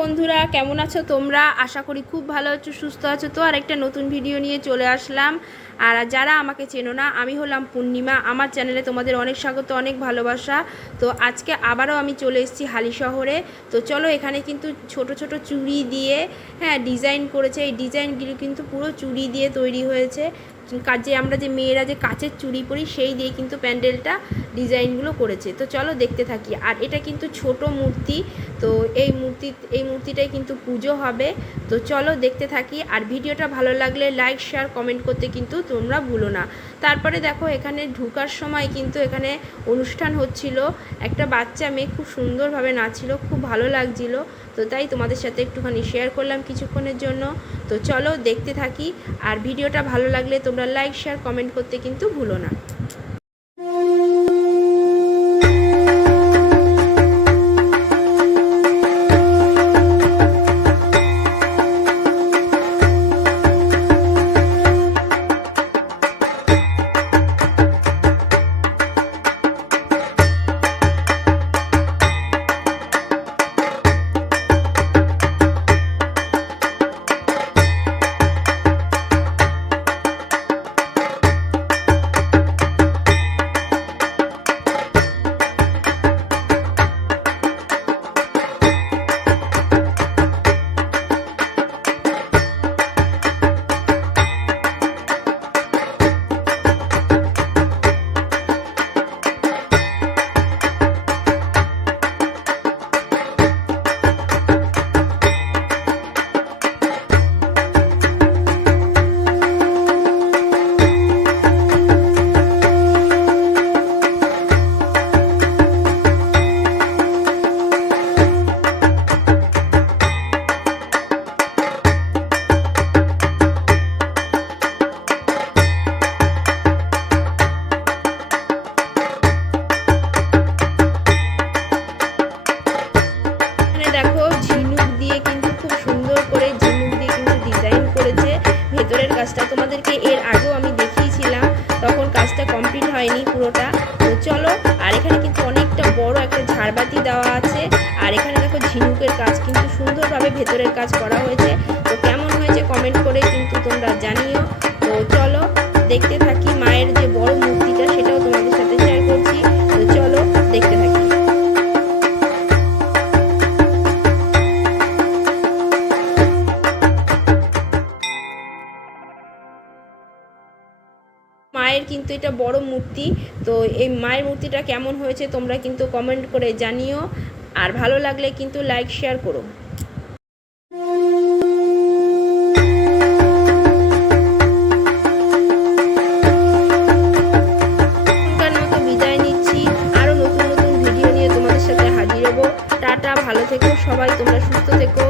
বন্ধুরা কেমন আছো তোমরা? আশা করি খুব ভালো আছো, সুস্থ আছো। তো আর একটা নতুন ভিডিও নিয়ে চলে আসলাম। আর যারা আমাকে চেনো না, আমি হলাম পূর্ণিমা। আমার চ্যানেলে তোমাদের অনেক স্বাগত, অনেক ভালোবাসা। তো আজকে আবারও আমি চলে এসেছি হালি শহরে। তো চলো, এখানে কিন্তু ছোট ছোট চুড়ি দিয়ে ডিজাইন করেছে। এই ডিজাইনগুলো কিন্তু পুরো চুড়ি দিয়ে তৈরি হয়েছে। কাজে আমরা যে মেয়েরা যে কাচের চুড়ি পরি সেই দিয়ে কিন্তু প্যান্ডেলটা ডিজাইনগুলো করেছে। তো চলো দেখতে থাকি। আর এটা কিন্তু ছোট মূর্তি। তো এই মূর্তিটাই কিন্তু পুজো হবে। তো চলো দেখতে থাকি। আর ভিডিওটা ভালো লাগলে লাইক শেয়ার কমেন্ট করতে কিন্তু তোমরা ভুলো না। তারপরে দেখো, এখানে ঢোকার সময় কিন্তু এখানে অনুষ্ঠান হচ্ছিল। একটা বাচ্চা মেয়ে খুব সুন্দরভাবে নাচছিল, খুব ভালো লাগছিল। তো তাই তোমাদের সাথে একটুখানি শেয়ার করলাম কিছুক্ষণের জন্য। তো চলো দেখতে থাকি। আর ভিডিওটা ভালো লাগলে তোমরা লাইক শেয়ার কমেন্ট করতে কিন্তু ভুলো না। দেখো, ঝিনুক দিয়ে কিন্তু খুব সুন্দর করে ঝিনুক দিয়ে কিন্তু ডিজাইন করেছে ভেতরের কাজটা। তোমাদেরকে এর আগেও আমি দেখিয়েছিলাম, তখন কাজটা কমপ্লিট হয়নি পুরোটা। তো চলো। আর এখানে কিন্তু অনেকটা বড় একটা ঝাড়বাতি দেওয়া আছে। আর এখানে দেখো, ঝিনুকের কাজ কিন্তু সুন্দরভাবে ভেতরের কাজ করা হয়েছে। তো কেমন হয়েছে কমেন্ট করে কিন্তু তোমরা জানিও। তো চলো দেখতে থাকি। মায়ের যে বড় মূর্তিটা সেটাও তোমাদের সাথে শেয়ার করছি। তো চলো দেখতে থাকি। মায়ের কিন্তু এটা বড় মূর্তি। তো এই মায়ের মূর্তিটা কেমন হয়েছে তোমরা কিন্তু কমেন্ট করে জানিও। আর ভালো লাগলে কিন্তু লাইক শেয়ার করো। এখনকার মতো বিদায় নিচ্ছি। আরও নতুন নতুন ভিডিও নিয়ে তোমাদের সাথে হাজির হবো। টাটা, ভালো থেকো সবাই, তোমরা সুস্থ থেকো।